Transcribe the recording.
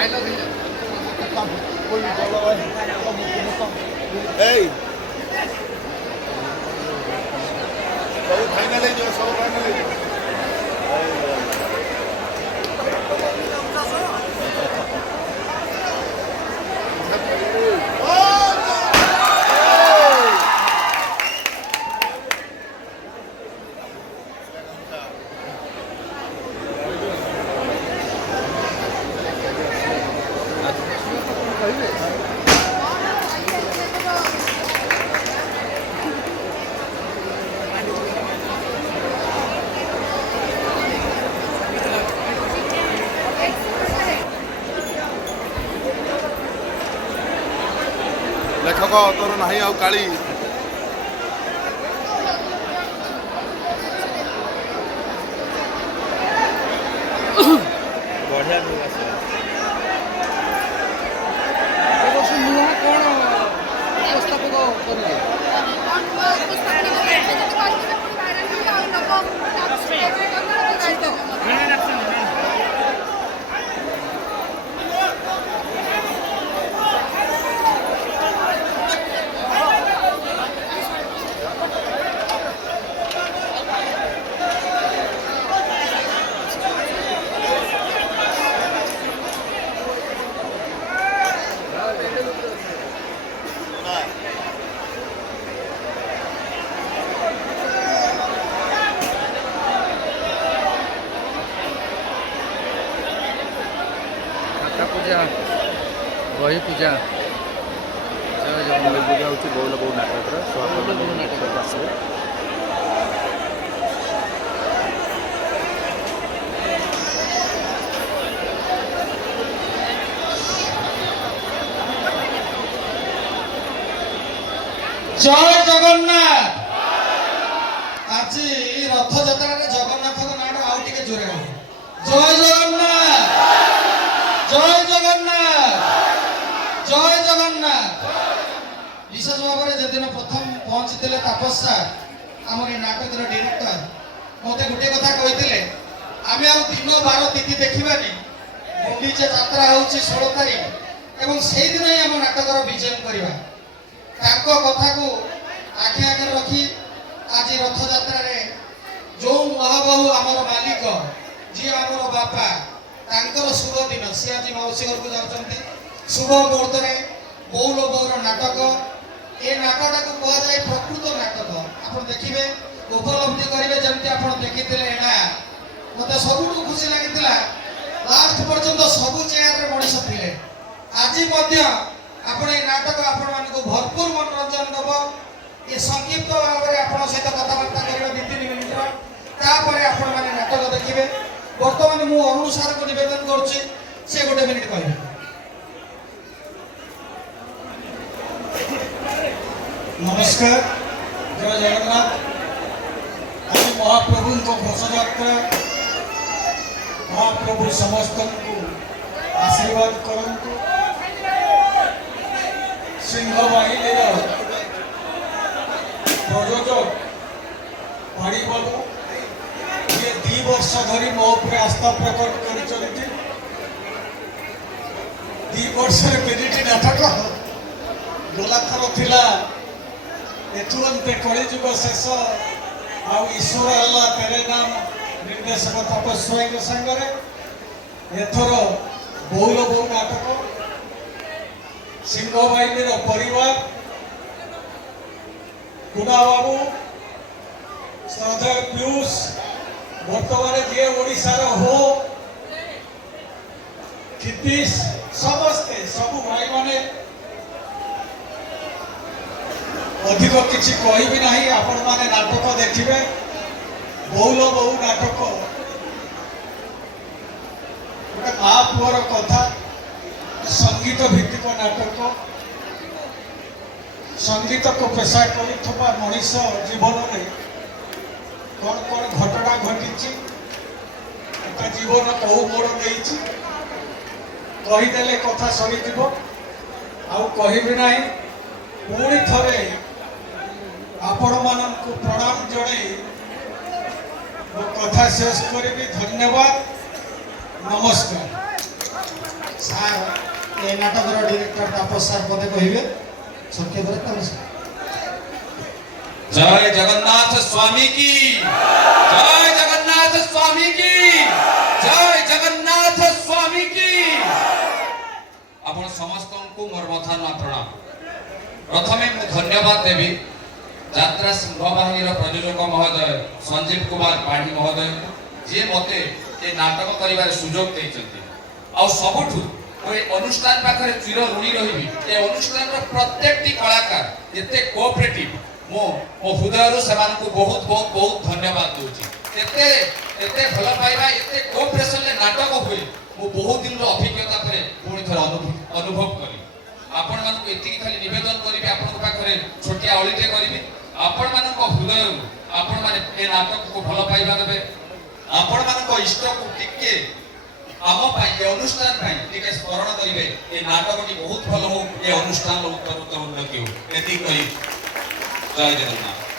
এই ସବୁ ଫାଇନାଲ ହେଇଯିବ ସବୁ ଫାଇନାଲ ହେଇଯିବ ଲେଖକ ତୋର ନାହିଁ ଆଉ କାଳି ବଢିଆ ନୂଆ କ'ଣ ଉପସ୍ଥାପକ କରିବେ पूजा बही पूजा ବହି ପୂଜା ହେଉଛି ବଉଲ ବୋଉ ନାଟକର ନାଟକ ଆସିବେ जय जगन्नाथ आज रथयात्रा जगन्नाथ नाम आउ टे जोरे जय जगन्नाथ जय जगन्नाथ जय जगन्नाथ विशेष भाव में जदिन प्रथम पहुंची तापस्या आम नाटक डायरेक्टर मत गोटे कथा कही आम आ दिन बार तिथि देखानी गुंडीचा यात्रा हूँ 16 तारीख एवं से दिन ही आम नाटक विजय करवा कथा को आखि आगे रखी आज रथ यात्रा जो महाबाहु आमर मालिक जी आमर बापा तांकर शुभ दिन सी आज मौसी घर को जाते शुभ मुहूर्त में बौल बौर नाटक ये नाटक को कह जाए प्रकृत नाटक आप देखिए उपलब्धि करेंगे जमी आप देखी मत सब खुशी लगी लास्ट पर्यंत सबू चेयर मनीष थे आज आपण नाटक आपण मानक भरपूर मनोरंजन दब ये संक्षिप्त भाव में आप सहित कथबार्ता कर 2-3 मिनिट आपण मैंने नाटक देखिए बर्तमान मु अरुण सार को निवेदन करुच्ची से 1 मिनिट कह नमस्कार जय जगन्नाथ आज महाप्रभु घोष यात्रा महाप्रभु समस्त को आशीर्वाद करंतु सिंह बाहिनी प्रयोजक पाड़ी बाबू ये 2 वर्ष धरी मो उपर आस्था प्रकट कर 2 वर्ष मिनिट नाटक गलाथर थिला एथुअंते कलिजुग शेष आउ ईश्वर अल्लाह तेरे नाम निर्देशक तपस्वी संगे एथर बौल बौ नाटक सिंह बाहिनी परिवार कुना बाबू श्रद्धेय पीयूष बर्तमान जी ओडिशार हो क्षितीश समस्ते सबू भाई माने अधिक किसी कहि ना आपण माने नाटक देखिए बौल बौ नाटक गोटे माँ पुअर कथा संगीत भित्तिक नाटक संगीत को पेशा कर मनीष जीवन में कौन कौन घटना घटी जीवन कौ मोड़ देदेले कथा सरी आउ कहि ना पुणी थे आपण मानक प्रणाम जड़े मो कथा शेष करी धन्यवाद नमस्कार सार এই নাটকর ডিরেক্টর তাপস স্যার পদে কহিবে সংক্ষেপে তাপস জয় জগন্নাথ স্বামী কি জয় জগন্নাথ স্বামী কি জয় জগন্নাথ স্বামী কি ଆପଣ ସମସ୍ତଙ୍କୁ ମୋର ମଥାନ ପ୍ରଣାମ। ପ୍ରଥମେ ମୁଁ ଧନ୍ୟବାଦ ଦେବି ଯାତ୍ରା ସିଂହବାହିନୀର ପ୍ରଯୋଜକ ମହୋଦୟ ସଞ୍ଜୀବ କୁମାର ପାଢ଼ୀ ମହୋଦୟଙ୍କୁ ଯିଏ ମୋତେ ଏ ନାଟକ କରିବାରେ ସୁଯୋଗ ଦେଇଛନ୍ତି। ଆଉ ସବୁଠୁ ମୁଁ ଏ ଅନୁଷ୍ଠାନ ପାଖରେ ଚିର ଋଣୀ ରହିବି। ଏ ଅନୁଷ୍ଠାନର ପ୍ରତ୍ୟେକଟି କଳାକାର ଏତେ କୋଅପରେଟିଭ ମୁଁ ମୋ ହୃଦୟରୁ ସେମାନଙ୍କୁ ବହୁତ ବହୁତ ବହୁତ ଧନ୍ୟବାଦ ଦେଉଛି। ଏତେ ଭଲ ପାଇବା ଏତେ କୋଅପରେସନରେ ନାଟକ ହୁଏ ମୁଁ ବହୁତ ଦିନର ଅଭିଜ୍ଞତା ପରେ ପୁଣି ଥରେ ଅନୁଭବ କଲି। ଆପଣମାନଙ୍କୁ ଏତିକି ଖାଲି ନିବେଦନ କରିବି, ଆପଣଙ୍କ ପାଖରେ ଛୋଟିଆ ଅଳିଟେ କରିବି, ଆପଣମାନଙ୍କ ହୃଦୟରୁ ଆପଣମାନେ ଏ ନାଟକକୁ ଭଲ ପାଇବା ଦେବେ। ଆପଣମାନଙ୍କ ଇଷ୍ଟକୁ ଟିକେ ଆମ ପାଇଁ ଏ ଅନୁଷ୍ଠାନ ପାଇଁ ଟିକେ ସ୍ମରଣ କରିବେ। ଏ ନାଟକଟି ବହୁତ ଭଲ ହଉ, ଏ ଅନୁଷ୍ଠାନର ଉତ୍ତରୋତ୍ତର ଉନ୍ନତି ହଉ। ଏତିକି କହି ଜୟ ଜଗନ୍ନାଥ।